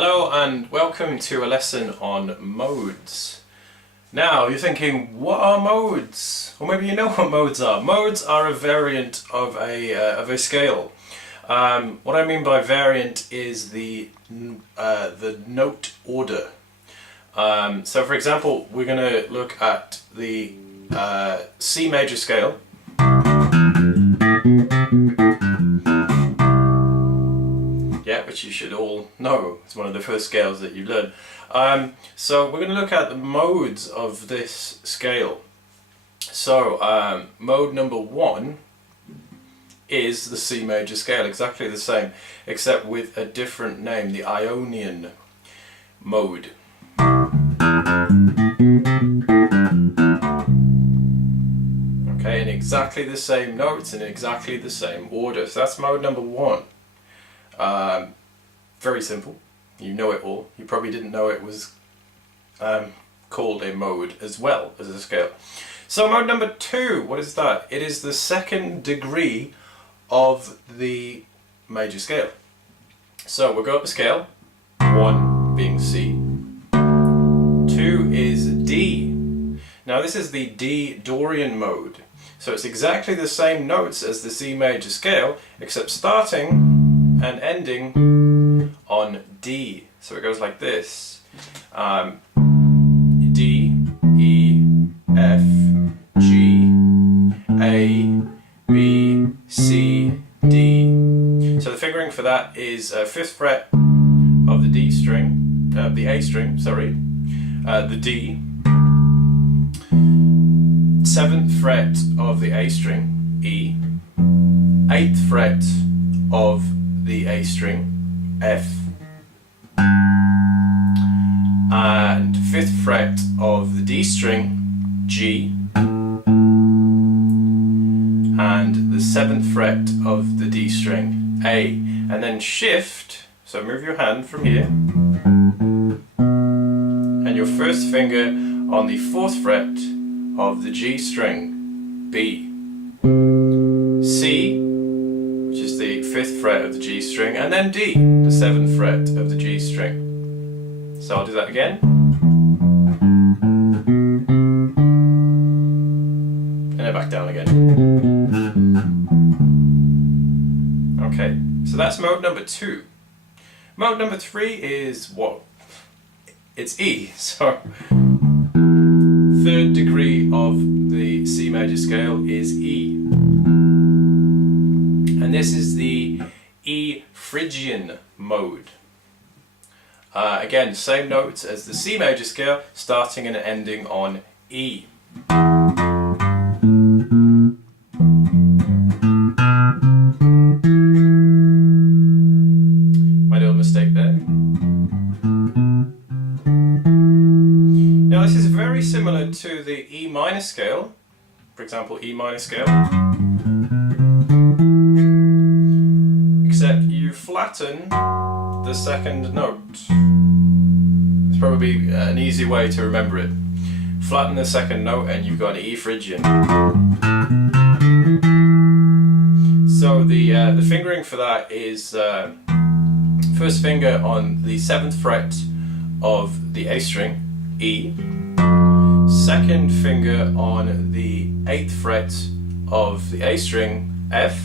Hello and welcome to a lesson on modes. Now you're thinking, what are modes? Or maybe you know what modes are. Modes are a variant of a scale. What I mean by variant is the note order. So for example, we're going to look at the C major scale. Yeah, which you should all know. It's one of the first scales that you learn. So we're going to look at the modes of this scale. So mode number 1 is the C major scale, exactly the same, except with a different name, the Ionian mode. Okay, in exactly the same notes, in exactly the same order. So that's mode number 1. Very simple. You know it all. You probably didn't know it was called a mode as well as a scale. So mode number 2, what is that? It is the second degree of the major scale. So we'll go up a scale, 1 being C, 2 is D. Now this is the D Dorian mode. So it's exactly the same notes as the C major scale, except starting and ending on D. So it goes like this. D, E, F, G, A, B, C, D. So the fingering for that is 5th fret of the D string, the A string, sorry, the D, 7th fret of the A string, E, 8th fret of the A string, F, and 5th fret of the D string, G, and the 7th fret of the D string, A, and then shift, so move your hand from here, and your first finger on the 4th fret of the G string, B, C, which is the 5th fret of the G string, and then D, the 7th fret of the G string. So I'll do that again. And then back down again. Okay, so that's mode number 2. Mode number 3 is what? It's E, so 3rd degree of the C major scale is E. And this is the E Phrygian mode. Again, same notes as the C major scale, starting and ending on E. My little mistake there. Now this is very similar to the E minor scale, for example E minor scale, except you flatten the second note. It's probably an easy way to remember it. Flatten the second note and you've got an E Phrygian. So the fingering for that is first finger on the 7th fret of the A string, E, 2nd finger on the 8th fret of the A string, F,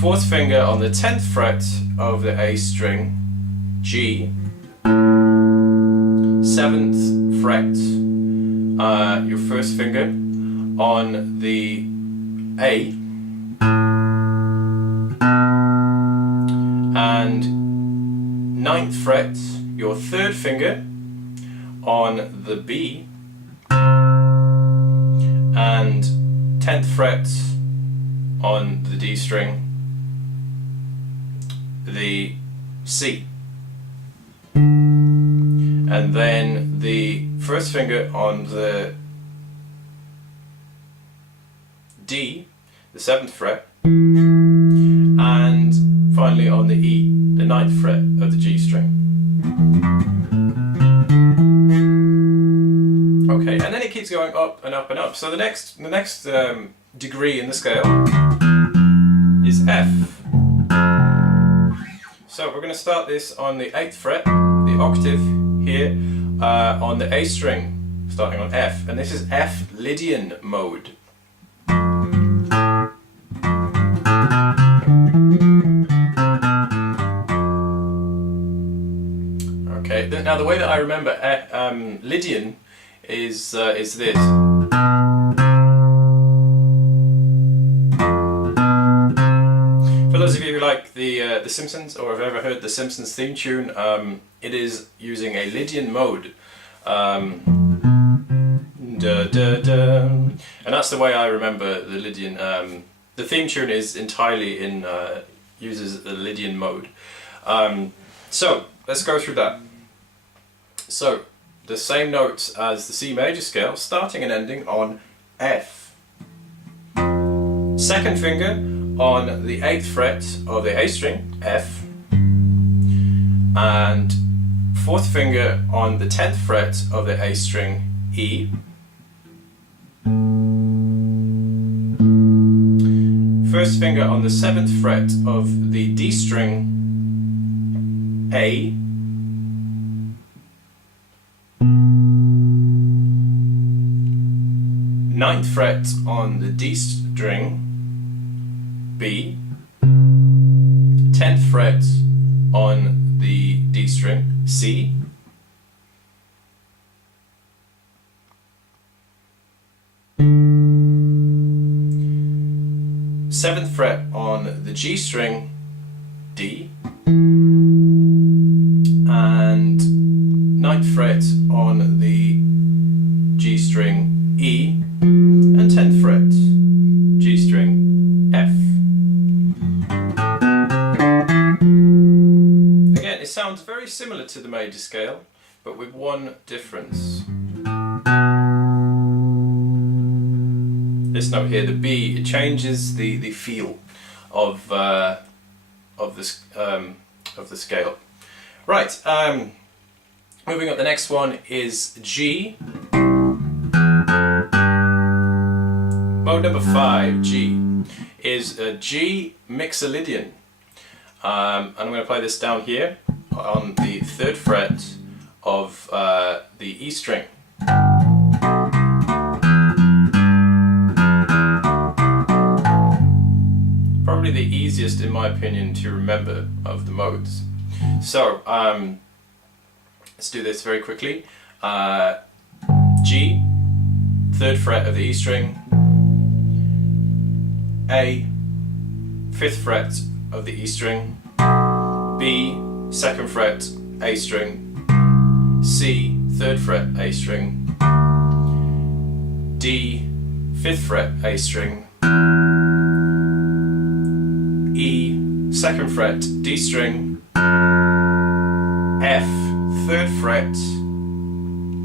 4th finger on the 10th fret of the A string, G, 7th fret, your first finger on the A, and 9th fret, your 3rd finger on the B, and 10th fret on the D string, the C, and then the first finger on the D, the 7th fret, and finally on the E, the 9th fret of the G string. Okay, and then it keeps going up and up and up. So the next degree in the scale is F. So we're going to start this on the 8th fret, the octave here, on the A string, starting on F, and this is F Lydian mode. Okay, now the way that I remember Lydian is this. For those of you who like the Simpsons, or have ever heard the Simpsons theme tune, it is using a Lydian mode. Da, da, da. And that's the way I remember the Lydian. The theme tune is entirely in uses the Lydian mode. So let's go through that. So the same notes as the C major scale, starting and ending on F. Second finger on the 8th fret of the A string, F, and 4th finger on the 10th fret of the A string, E. First finger on the 7th fret of the D string, A. Ninth fret on the D string, B. 10th fret on the D string, C. Seventh fret on the G string, D. And 9th fret on the G string, E. And 10th fret, G string, F. Again, it sounds very similar to the major scale, but with one difference. This note here, the B, it changes the feel of the scale. Right, moving up, the next one is G. Mode number 5, G, is a G Mixolydian. And I'm going to play this down here on the 3rd fret of the E string. Probably the easiest, in my opinion, to remember of the modes. So, let's do this very quickly. G, 3rd fret of the E string. A, 5th fret of the E string. B, 2nd fret, A string. C, 3rd fret, A string. D, 5th fret, A string. E, 2nd fret, D string. F, 3rd fret,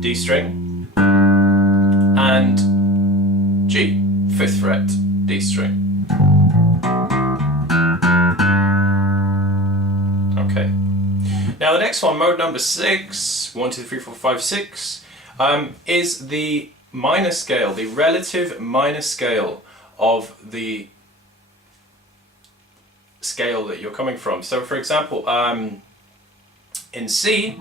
D string. And G, 5th fret, D string. Okay. Now the next one, mode number 6, 1, 2, 3, 4, 5, 6, is the minor scale, the relative minor scale of the scale that you're coming from. So for example, in C,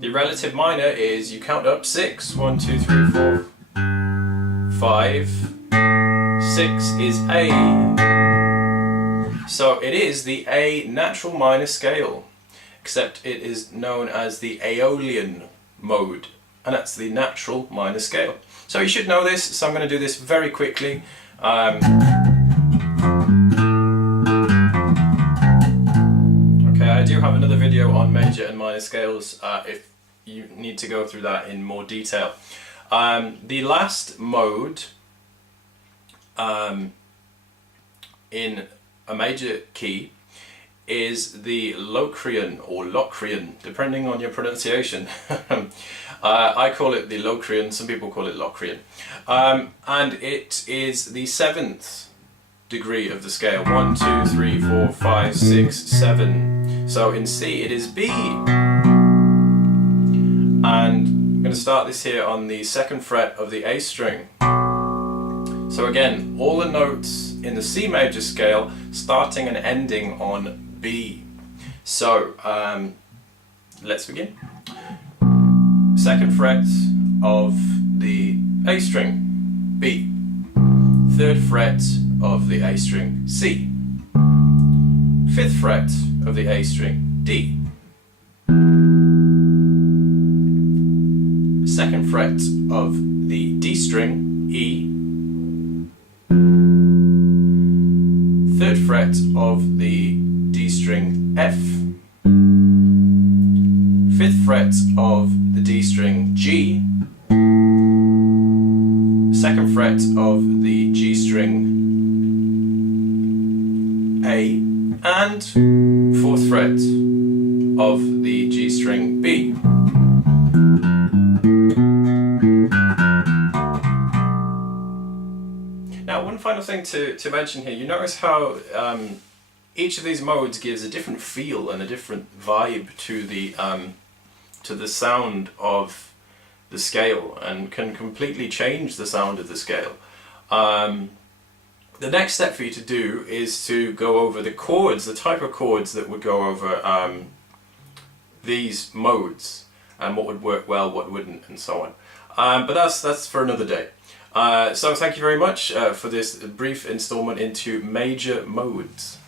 the relative minor is, you count up 6, 1, 2, 3, 4, 5, 6 is A. So it is the A natural minor scale, except it is known as the Aeolian mode, and that's the natural minor scale. So you should know this, so I'm going to do this very quickly. Okay, I do have another video on major and minor scales if you need to go through that in more detail. The last mode in a major key is the Locrian or Locrian, depending on your pronunciation. I call it the Locrian, some people call it Locrian. And it is the 7th degree of the scale. 1, 2, 3, 4, 5, 6, 7. So in C it is B. And I'm going to start this here on the 2nd fret of the A string. So again, all the notes in the C major scale, starting and ending on B. So let's begin. Second fret of the A string, B. Third fret of the A string, C. Fifth fret of the A string, D. Second fret of the D string, E. Third fret of the D string, F. Fifth fret of the D string, G. Second fret of the G string, A. And fourth fret of the G string, B. Now, one final thing to mention here, you notice how each of these modes gives a different feel and a different vibe to the sound of the scale, and can completely change the sound of the scale. The next step for you to do is to go over the chords, the type of chords that would go over these modes, and what would work well, what wouldn't, and so on. But that's for another day. So thank you very much for this brief installment into major modes.